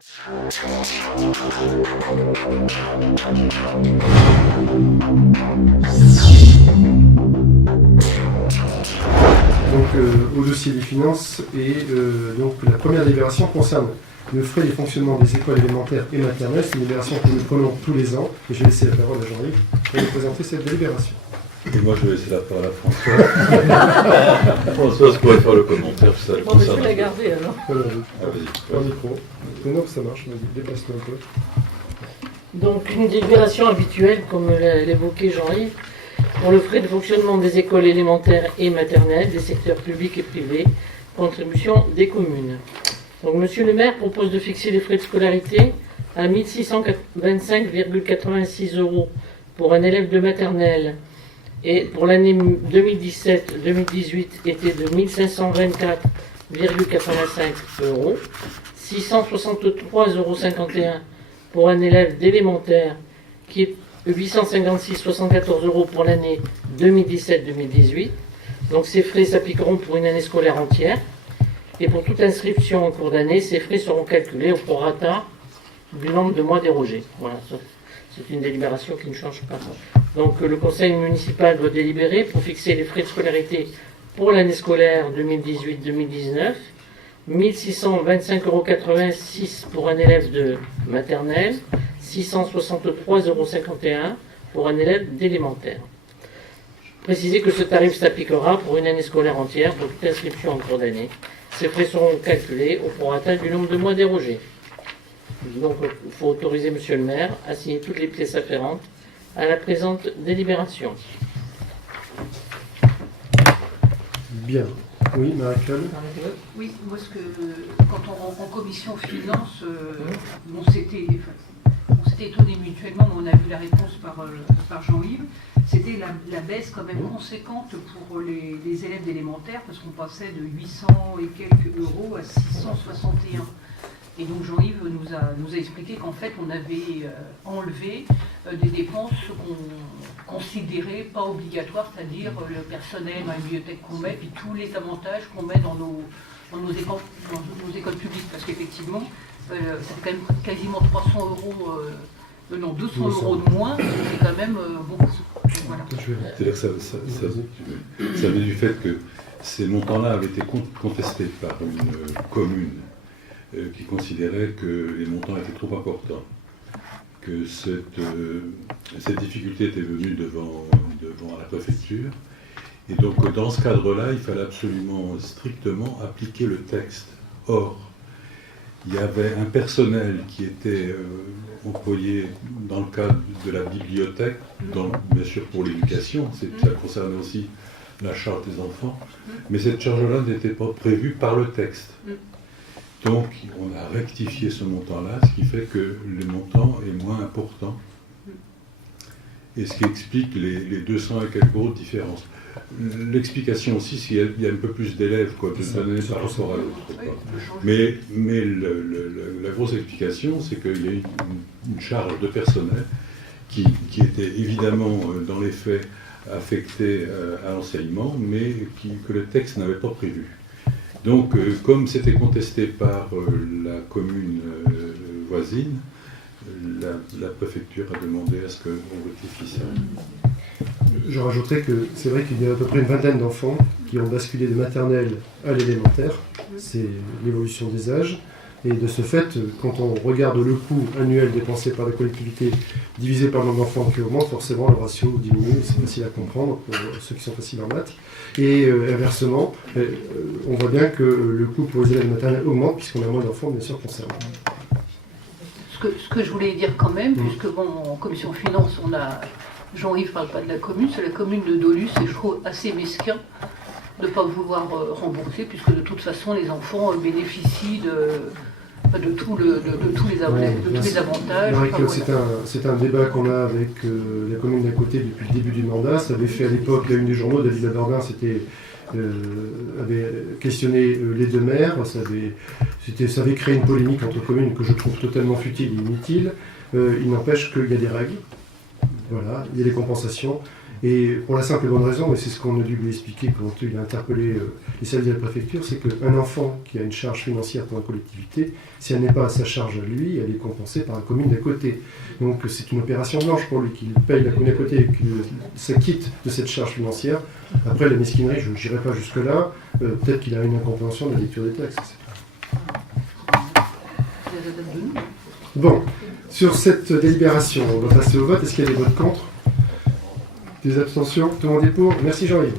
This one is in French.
Donc au dossier des finances, et donc la première délibération concerne le frais de fonctionnement des écoles élémentaires et maternelles. C'est une délibération que nous prenons tous les ans, et je vais laisser la parole à Jean-Yves pour nous présenter cette délibération. Et moi je vais laisser la parole à François. François, je pourrais faire le commentaire, ça le Bon, mais je concerne. vais la garder alors. Voilà, Ah, vas-y. un micro. Non, ça marche, vas-y, dépasse-le un peu. Donc une délibération habituelle, comme l'évoquait Jean-Yves, pour le frais de fonctionnement des écoles élémentaires et maternelles, des secteurs publics et privés, contribution des communes. Donc Monsieur le maire propose de fixer les frais de scolarité à 1 625,86 € pour un élève de maternelle, et pour l'année 2017-2018 était de 1 524,85 €, 663,51 € pour un élève d'élémentaire, qui est 856,74 € pour l'année 2017-2018. Donc ces frais s'appliqueront pour une année scolaire entière. Et pour toute inscription en cours d'année, ces frais seront calculés au prorata du nombre de mois dérogés. Voilà, c'est une délibération qui ne change pas. Donc le conseil municipal doit délibérer pour fixer les frais de scolarité pour l'année scolaire 2018-2019. 1 625,86 € pour un élève de maternelle, 663,51 € pour un élève d'élémentaire. Précisez que ce tarif s'appliquera pour une année scolaire entière pour toute inscription en cours d'année. Ces frais seront calculés au prorata du nombre de mois dérogés. Donc il faut autoriser Monsieur le maire à signer toutes les pièces afférentes à la présente délibération. Bien. Oui, Marie-Claude. Oui, moi, quand on en commission finance, on s'était étonné mutuellement, mais on a vu la réponse par Jean-Yves. C'était la baisse quand même conséquente pour les élèves d'élémentaire, parce qu'on passait de 800 et quelques euros à 661. Et donc Jean-Yves nous a expliqué qu'en fait on avait enlevé des dépenses qu'on considérait pas obligatoires, c'est-à-dire le personnel dans la bibliothèque qu'on met, puis tous les avantages qu'on met dans nos écoles publiques. Parce qu'effectivement, ça fait quand même quasiment 300 €, non, 200 € de moins, c'est quand même beaucoup. Donc, voilà. C'est-à-dire que ça vient du fait que ces montants-là avaient été contestés par une commune qui considérait que les montants étaient trop importants, que cette difficulté était venue devant la préfecture. Et donc dans ce cadre-là, il fallait absolument strictement appliquer le texte. Or, il y avait un personnel qui était employé dans le cadre de la bibliothèque, bien sûr pour l'éducation, ça concernait aussi la charge des enfants, mais cette charge-là n'était pas prévue par le texte. Donc on a rectifié ce montant-là, ce qui fait que le montant est moins important, et ce qui explique les 200 et quelques euros de différence. L'explication aussi, c'est qu'il y a un peu plus d'élèves d'une année par rapport à l'autre. Mais la grosse explication, c'est qu'il y a une charge de personnel qui était évidemment dans les faits affectée à l'enseignement, mais que le texte n'avait pas prévu. Donc, comme c'était contesté par la commune voisine, la préfecture a demandé à ce qu'on rectifie ça. Je rajouterais que c'est vrai qu'il y a à peu près une vingtaine d'enfants qui ont basculé de maternelle à l'élémentaire. C'est l'évolution des âges. Et de ce fait, quand on regarde le coût annuel dépensé par la collectivité divisé par le nombre d'enfants qui augmente, forcément le ratio diminue. C'est facile à comprendre pour ceux qui sont faciles en maths. Et inversement, on voit bien que le coût pour les élèves maternels augmente puisqu'on a moins d'enfants, bien sûr, concernés. Ce que je voulais dire quand même, puisque bon, en commission finance, on a Jean-Yves ne parle pas de la commune, c'est la commune de Dolus, et je trouve assez mesquin de ne pas vouloir rembourser, puisque de toute façon, les enfants bénéficient de tous les avantages. C'est un débat qu'on a avec la commune d'à côté depuis le début du mandat. Ça avait fait à l'époque la une des journaux, David Labordin avait questionné les deux maires. Ça avait créé une polémique entre communes que je trouve totalement futile et inutile. Il n'empêche qu'il y a des règles. Voilà, il y a des compensations. Et pour la simple et bonne raison, et c'est ce qu'on a dû lui expliquer quand il a interpellé les services de la préfecture, c'est qu'un enfant qui a une charge financière pour la collectivité, si elle n'est pas à sa charge à lui, elle est compensée par la commune d'à côté. Donc c'est une opération blanche pour lui, qu'il paye la commune d'à côté et qu'il s'acquitte de cette charge financière. Après, la mesquinerie, je n'irai pas jusque-là. Peut-être qu'il a une incompréhension de la lecture des textes. Bon, sur cette délibération, on va passer au vote. Est-ce qu'il y a des votes contre? Des abstentions? Tout le monde est pour? Merci Jean-Yves.